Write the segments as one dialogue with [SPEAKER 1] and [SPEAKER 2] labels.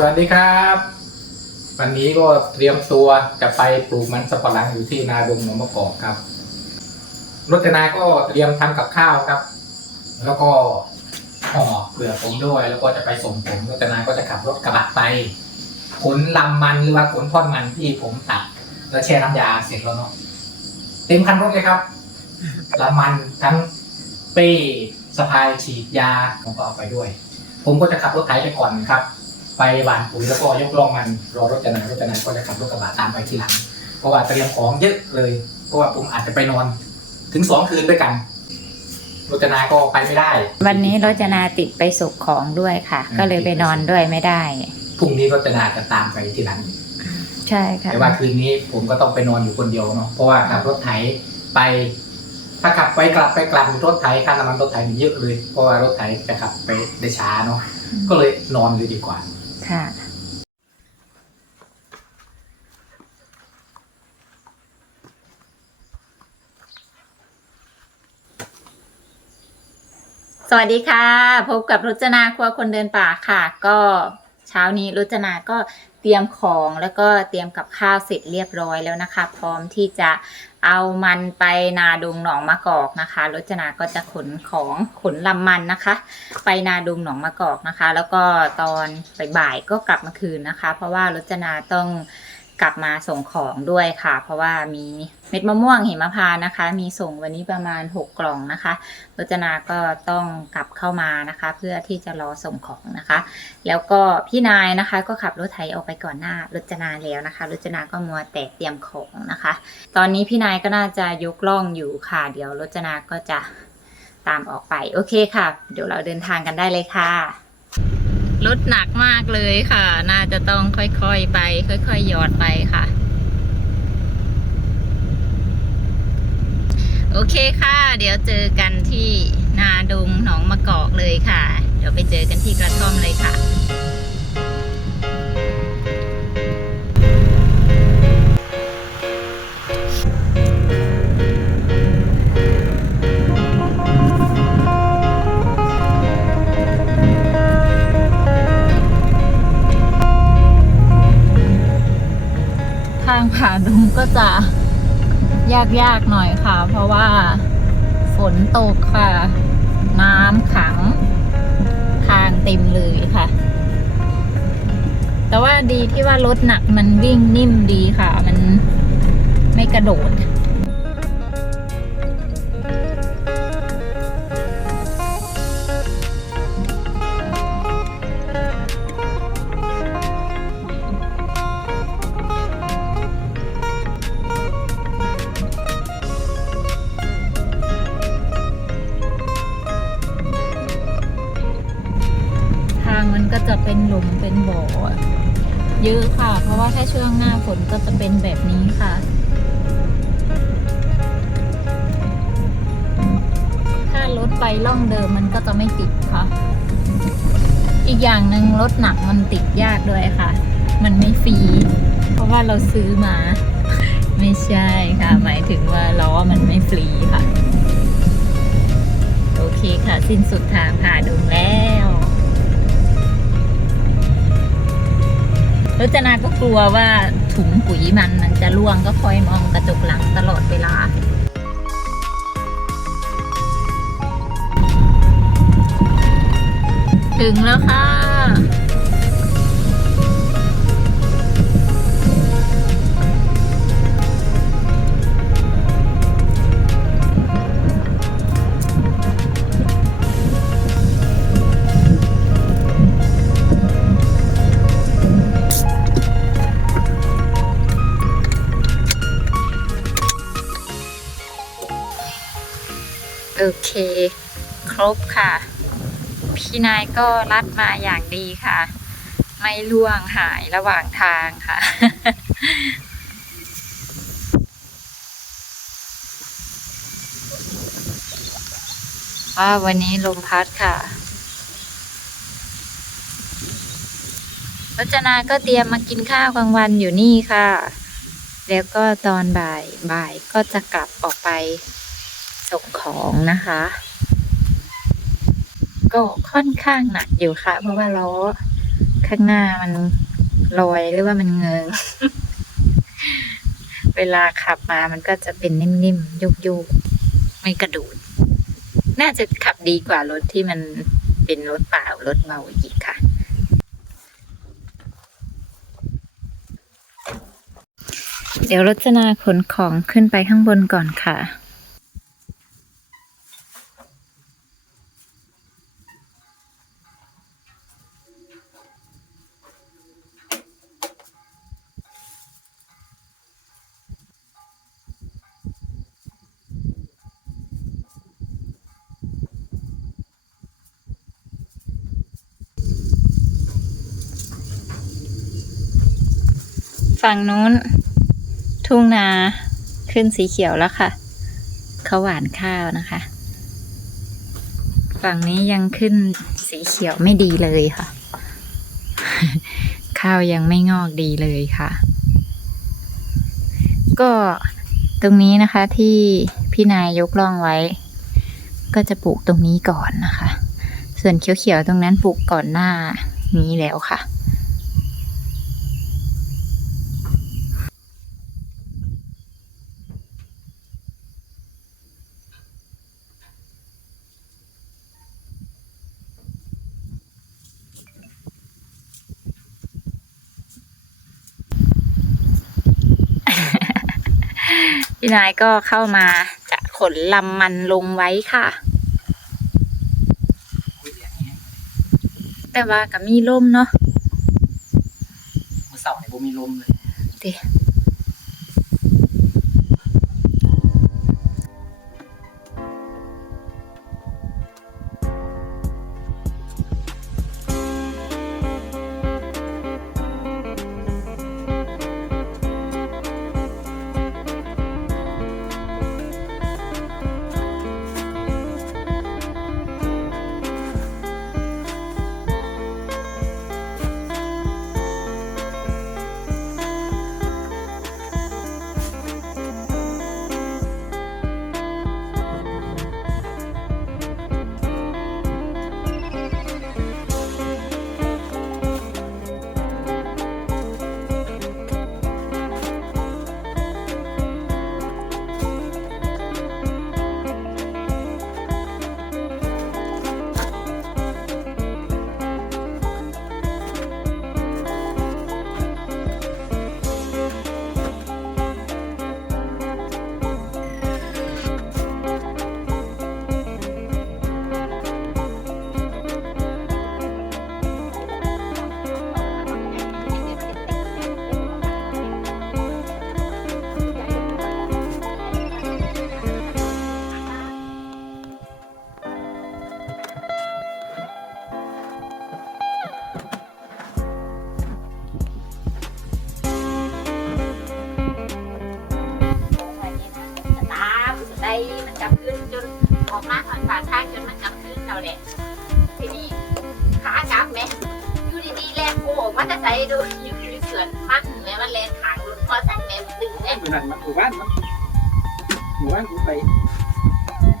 [SPEAKER 1] สวัสดีครับ วันนี้ก็เตรียมตัวจะไปปลูกมันสับปะหลังอยู่ที่นาดงหนองมะกอกครับรจนาก็เตรียมทำกับข้าวครับ แล้วก็ห่อเผื่อผมด้วย แล้วก็จะไปส่งผมรจนาก็จะขับรถกระบะไปขนลำมันหรือว่าขนท่อนมันที่ผมตัดแล้วแช่น้ำยาเสร็จแล้วเนาะเต็มคันรถเลยครับลำมันทั้งเป้สะพายฉีดยาผมก็เอาไปด้วย ผมก็จะขับรถไถไปก่อนครับ ไปหว่านปุ๋ยแล้วก็ยกล่องมันรอรถจะนารถจะนาก็จะขับรถกระบะตามไปทีหลัง เพราะว่าเตรียมของเยอะเลย เพราะว่าผมอาจจะไปนอน ถึงสองคืนด้วยกันรถจะนาก็ไปไม่ได้
[SPEAKER 2] วันนี้รจนาติดไปส่งของด้วยค่ะ
[SPEAKER 1] อืม
[SPEAKER 2] ก็เลยไปนอนด้วยไม่ได้
[SPEAKER 1] พรุ่งนี้รถจะนาจะตามไปทีหลัง
[SPEAKER 2] ใช่ค่ะ
[SPEAKER 1] แต่ว่าคืนนี้ผมก็ต้องไปนอนอยู่คนเดียวเนาะ เพราะว่าขับรถไถไป ถ้าขับไปกลับไปกลับรถไถค่าน้ำมันรถไถมันเยอะเลย เพราะว่ารถไถจะขับไปได้ช้าเนาะ ก็เลยนอนเลยดีกว่า
[SPEAKER 2] ค่ะสวัสดีค่ะ พบกับรจนาครัวคนเดินป่าค่ะ ก็เช้านี้รจนาก็ รียมของแล้วก็เตรียมกับข้าวเสร็จเรียบร้อยแล้วนะคะ พร้อมที่จะเอามันไปนาดงหนองมะกอกนะคะรจนาก็จะขนของขนลำมันนะคะ ไปนาดงหนองมะกอกนะคะ แล้วก็ตอนบ่ายๆก็กลับมาคืนนะคะ เพราะว่ารจนาต้อง กลับมาส่งของด้วยค่ะ เพราะว่ามีเม็ดมะม่วงหิมพานนะคะ มีส่งวันนี้ประมาณ 6 กล่องนะคะรจนาก็ต้องกลับเข้ามานะคะ เพื่อที่จะรอส่งของนะคะ แล้วก็พี่นายนะคะ ก็ขับรถไถออกไปก่อนหน้ารจนาแล้วนะคะรจนาก็มัวแต่เตรียมของนะคะ ตอนนี้พี่นายก็น่าจะยกล่องอยู่ค่ะ เดี๋ยวรจนาก็จะตามออกไปโอเคค่ะ เดี๋ยวเราเดินทางกันได้เลยค่ะ รถหนักมากเลยค่ะ น่าจะต้องค่อยๆไป ค่อยๆหยอดไปค่ะ โอเคค่ะ เดี๋ยวเจอกันที่นาดงหนองมะกอกเลยค่ะ เดี๋ยวไปเจอกันที่กระท่อมเลยค่ะ จะยากๆหน่อยค่ะ เพราะว่าฝนตกค่ะ น้ำขังทางเต็มเลยค่ะ แต่ว่าดีที่ว่ารถหนักมันวิ่งนิ่มดีค่ะ มันไม่กระโดด ล่องเดิมมันก็จะไม่ติดค่ะ อีกอย่างหนึ่งรถหนักมันติดยากด้วยค่ะ มันไม่ฟรี เพราะว่าเราซื้อมา ไม่ใช่ค่ะ หมายถึงว่าล้อมันไม่ฟรีค่ะ โอเคค่ะ สิ้นสุดทางผ่าดงแล้วรจนาก็กลัวว่าถุงปุ๋ยมันมันจะร่วงก็คอยมองกระจกหลังตลอดเวลา ถึงแล้วค่ะ โอเค ครบค่ะ พี่นายก็รัดมาอย่างดีค่ะ ไม่ล่วงหายระหว่างทางค่ะ ว่าวันนี้ลมพัดค่ะรจนาก็เตรียมมากินข้าวกลางวันอยู่นี่ค่ะ แล้วก็ตอนบ่ายบ่ายก็จะกลับออกไปส่งของนะคะ ก็ค่อนข้างหนักอยู่ค่ะ เพราะว่าล้อข้างหน้ามันลอยหรือว่ามันเงงเวลาขับมามันก็จะเป็นนิ่มๆยุกๆไม่กระโดดน่าจะขับดีกว่ารถที่มันเป็นรถเปล่ารถเบาอีกค่ะ เดี๋ยวรจนาขนของขึ้นไปข้างบนก่อนค่ะ ฝั่งนู้น ทุ่งนาขึ้นสีเขียวแล้วค่ะเขาหวานข้าวนะคะ ฝั่งนี้ยังขึ้นสีเขียวไม่ดีเลยค่ะ ข้าวยังไม่งอกดีเลยค่ะ ก็ตรงนี้นะคะที่พี่นายยกล่องไว้ ก็จะปลูกตรงนี้ก่อนนะคะ ส่วนเขียวๆตรงนั้นปลูกก่อนหน้านี้แล้วค่ะ พี่นายก็เข้ามาจะขนลำมันลงไว้ค่ะ แต่ว่าก็มีล่มเนาะ
[SPEAKER 1] มือเสาในบ่มีลมเลย
[SPEAKER 2] ออกมาผ่านปากทางจนมันกลับขึ้นเราแหละทีนี้ขากลับไหมอยู่ดีๆแลนโผล่ออกมาจะใส่ดูอยู่ในสวนมันแม่มันแลนขางรถพอใส่แม่มันดึงแม่
[SPEAKER 1] มือนนั้นมันหมู่บ้านมันหมู่บ้านกูไป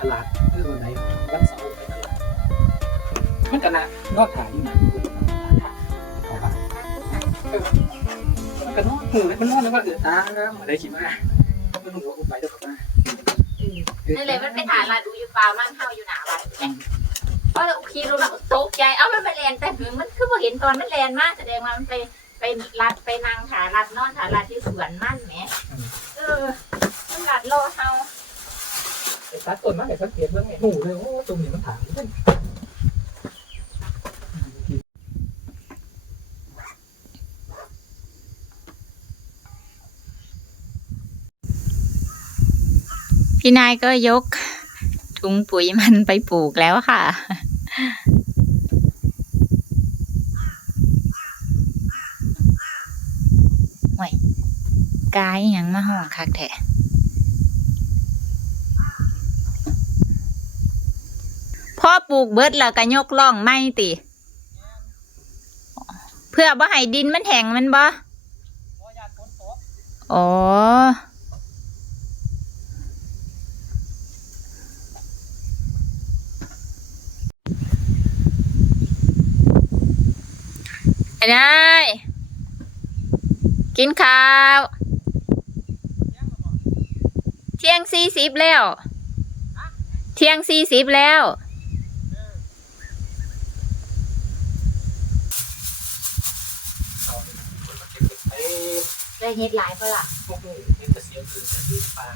[SPEAKER 1] ตลาดเออวันไหนวันเสาร์ไปตลาดมันก็น่ะนอดขายอยู่นะมันก็นอดหูเลยมันนอดแล้วว่าเออตาแล้วเหมาได้คิดว่ามันหัวกูไปเด้อครับว่า
[SPEAKER 2] นั่นเลยมันไปถ่ายลาดูอยู่ฟาร์มมันเข้าอยู่หนาวัดไงเพราะโอเครู้แล้วตกใจ เอ้ามันไปแลนแต่ถึงมันคือพอเห็นตอนมันแลนมากแสดงว่ามันไปไปรัดไปนางขารัดนอนขารัดที่สวนมันแหมเออมันรัดรอเฮา
[SPEAKER 1] ไอ้ตัดต้นมาไอ้สังเกตเบิ่งไอ้หูเลยโอ้ตรงนี้มันถาง พิ่น
[SPEAKER 2] พี่นายก็ยกถุงปุ๋ยมันไปปลูกแล้วค่ะ ห่วยกายอหยังมาห้องคักแท้พ่อปลูกเบิดแล้วก็ยกล่องไม่ติ เพื่อบ่ให้ดินมันแห้งมันบ่อ๋อ ไอ้นายกินข้าว เที่ยงสี่สิบแล้ว เที่ยงสี่สิบแล้ว
[SPEAKER 1] เอ้ย
[SPEAKER 2] ได้เฮ็ดหลายเปล่า
[SPEAKER 1] พวกนี้เห็นแต่เสียงอื่นจะดูปลา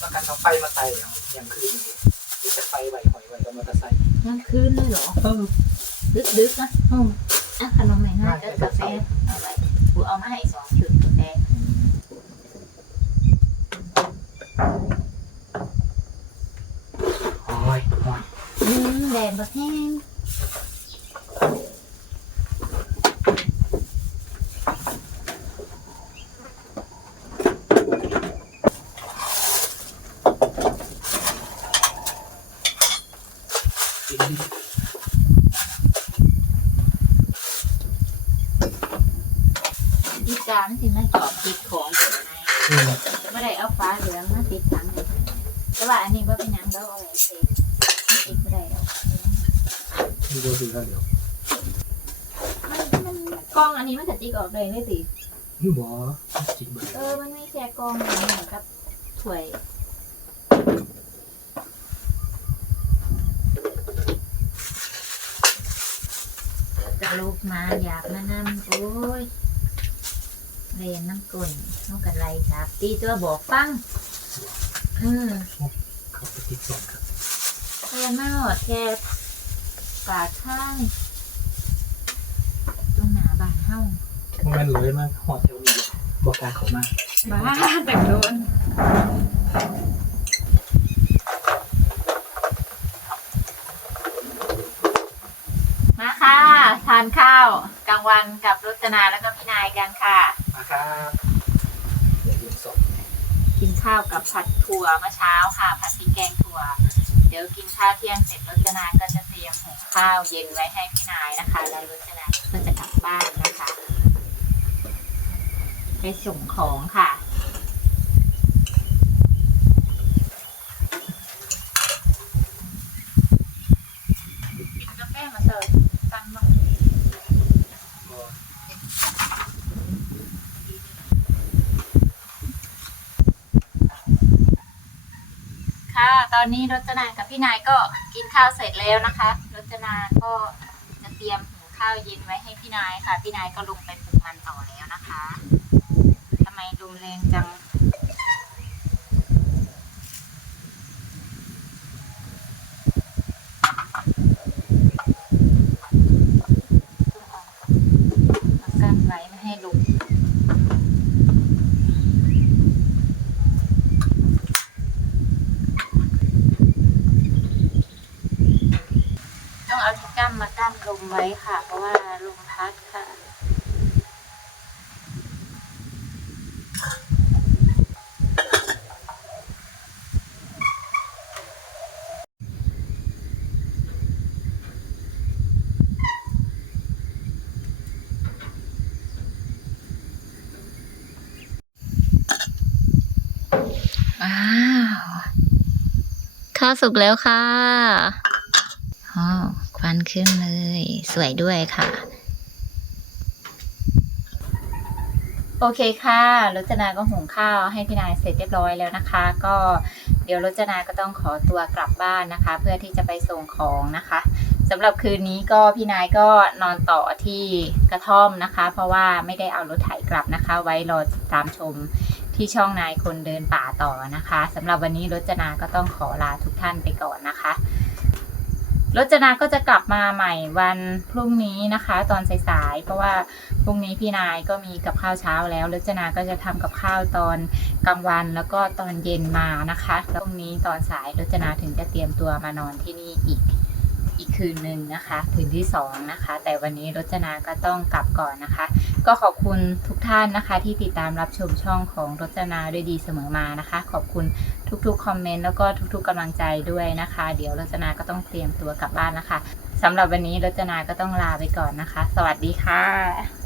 [SPEAKER 1] ประกันเอาไฟมาใส่เอาอย่างคืนที่จะไฟไหวหอยไหวกับมอเตอร์ไซค์
[SPEAKER 2] ยังคืนเลยเหรอ ดึกดึกๆนะอืมอะขนมใหม่ง่ายก็กาแฟเอาไว้กูเอามาให้สองชุดกาแฟ
[SPEAKER 1] โอ้ยโอ้ย
[SPEAKER 2] อืมแดดบดแห้ง อีจานสิมาจอบติดของไม่ได้เอาฟ้าเหลืองมาติดถังแต่ว่าอันนี้ว่าเป็นหยังเราเอาไว้เซฟติดไม่ได้หรอก
[SPEAKER 1] ดูสิแล้วเดี๋ยว
[SPEAKER 2] มันมันกล้องอันนี้มันจะจิกออกเลยไม่ติ
[SPEAKER 1] นี่หมอจริงเบอร์
[SPEAKER 2] เออมันไม่แค่กล้องเหมือนกับถ้วยจะลูกมาอยากมานำโอ้ย เรียนน้ำกลนน้องกันไรครับตีตัวบอกฟังเออ
[SPEAKER 1] เขาไปติดต่อครับ
[SPEAKER 2] แค่มาหอดแค่ปากข้างตรงหนาบานเฮ้า
[SPEAKER 1] มันเลยมากหอดเทวนี้บอกการเขามาก
[SPEAKER 2] บ้าแต่โดนมาค่ะ ทานข้าวกลางวันกับรจนาแล้วก็พี่นายกันค่ะ
[SPEAKER 1] ครับเดี๋ยวยิง
[SPEAKER 2] กินข้าวกับผัดถั่วเมื่อเช้าค่ะ ผัดพริกแกงถั่ว เดี๋ยวกินข้าวเที่ยงเสร็จรจนาก็จะเตรียมหุงข้าวเย็นไว้ให้พี่นายนะคะ แล้วรจนาก็จะกลับบ้านนะคะ ไปส่งของค่ะ กินกาแฟมาเสิร์ฟตังมา ค่ะ ตอนนี้รจนากับพี่นายก็กินข้าวเสร็จแล้วนะคะรจนาก็จะเตรียมหุงข้าวเย็นไว้ให้พี่นายค่ะ พี่นายก็ลงไปปลูกมันต่อแล้วนะคะทำไมลมแรงจังเอากั้นไว้ไม่ให้ลม ต้องเอา ที่กั้มมากั้นลมไว้ค่ะ เพราะว่าลมพัดค่ะว้าว ข้าวสุกแล้วค่ะันขึ้นเลย สวยด้วยค่ะ โอเคค่ะรจนาก็หุงข้าวให้พี่นายเสร็จเรียบร้อยแล้วนะคะ ก็เดี๋ยวรจนาก็ต้องขอตัวกลับบ้านนะคะ เพื่อที่จะไปส่งของนะคะสำหรับคืนนี้ก็พี่นายก็นอนต่อที่กระท่อมนะคะ เพราะว่าไม่ได้เอารถไถกลับนะคะ ไว้รอติดตามชมที่ช่องนายคนเดินป่าต่อนะคะสำหรับวันนี้รจนาก็ต้องขอลาทุกท่านไปก่อนนะคะ รจนาก็จะกลับมาใหม่วันพรุ่งนี้นะคะ ตอนสายๆเพราะว่าพรุ่งนี้พี่นายก็มีกับข้าวเช้าแล้วรจนาก็จะทำกับข้าวตอนกลางวันแล้วก็ตอนเย็นมานะคะแล้วพรุ่งนี้ตอนสายรจนาถึงจะเตรียมตัวมานอนที่นี่อีก อีกคืนหนึ่งนะคะ คืนที่สองนะคะ แต่วันนี้รจนาก็ต้องกลับก่อนนะคะ ก็ขอบคุณทุกท่านนะคะ ที่ติดตามรับชมช่องของรจนาด้วยดีเสมอมานะคะ ขอบคุณทุกๆคอมเมนต์แล้วก็ทุกๆกำลังใจด้วยนะคะ เดี๋ยวรจนาก็ต้องเตรียมตัวกลับบ้านนะคะสำหรับวันนี้รจนาก็ต้องลาไปก่อนนะคะ สวัสดีค่ะ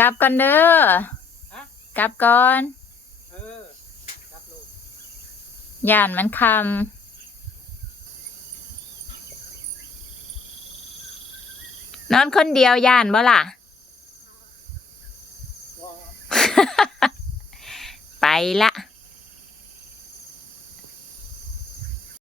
[SPEAKER 2] กลับก่อนเด้อ
[SPEAKER 1] ฮะ
[SPEAKER 2] กลับก่อน
[SPEAKER 1] เออครับลูก
[SPEAKER 2] ย่านมันคำนอนคนเดียวย่านบ่ล่ะ ไปละ